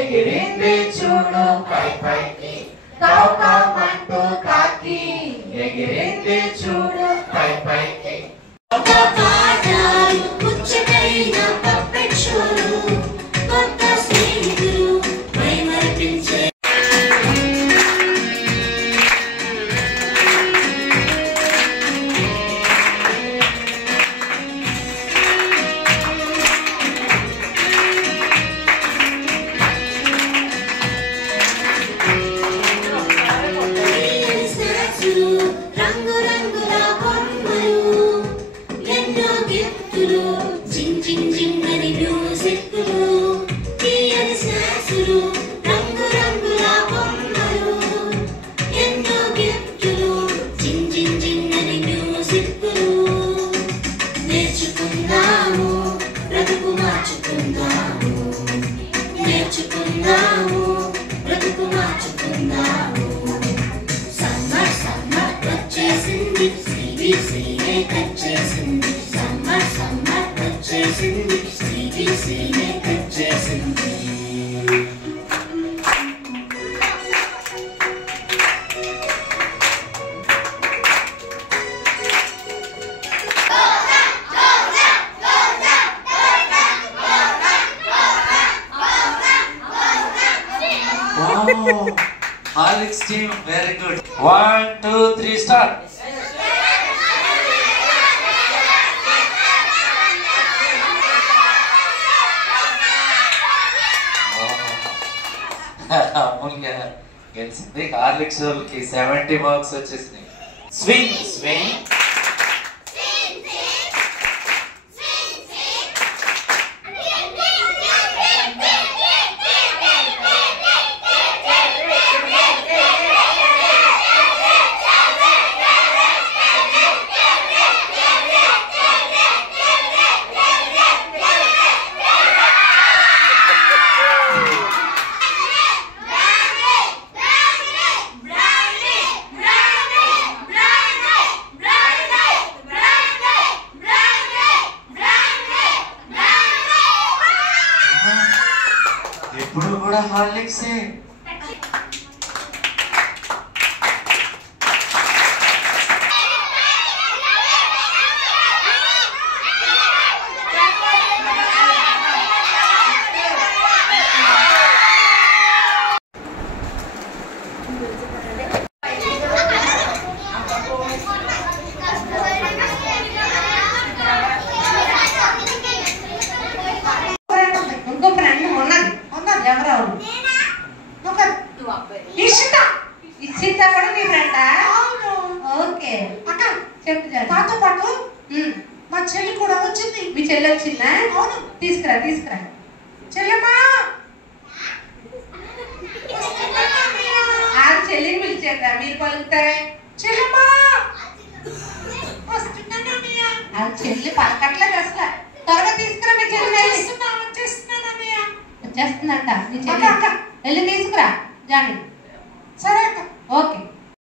ఎగిరింది చూడు పై పైకి కౌకమంటూ కాకి ఎగిరింది చూడు పై పైకి Alex team, very good. 1, 2, 3, start. అమూల్య గెలిచింది. హార్లిక్స్ వాళ్ళకి 70 మార్క్స్ వచ్చేసినాయి. స్వింగ్ స్వింగ్ ఇప్పుడు కూడా హార్లిక్సే. నాతో పాటు మా చెల్లి కూడా వచ్చింది. మీ చెల్లి వచ్చిందా? అవును. తీసుకురా తీసుకురా. చెల్లెమ్మా ఆ చెల్లిని పిలిచేద్దా, మీరు పలుకుతారే. చెల్లెమ్మా వస్తున్నానన్నయ్య. ఆ చెల్లి పలకట్లేదు అసలు. త్వరగా తీసుకురా మీ చెల్లి. వచ్చేస్తున్నానన్నయ్య. వచ్చేస్తుందంట మీ అక్క చెల్లి. అక్క వెళ్ళి తీసుకురా జాని. సరే అక్క. ఓకే.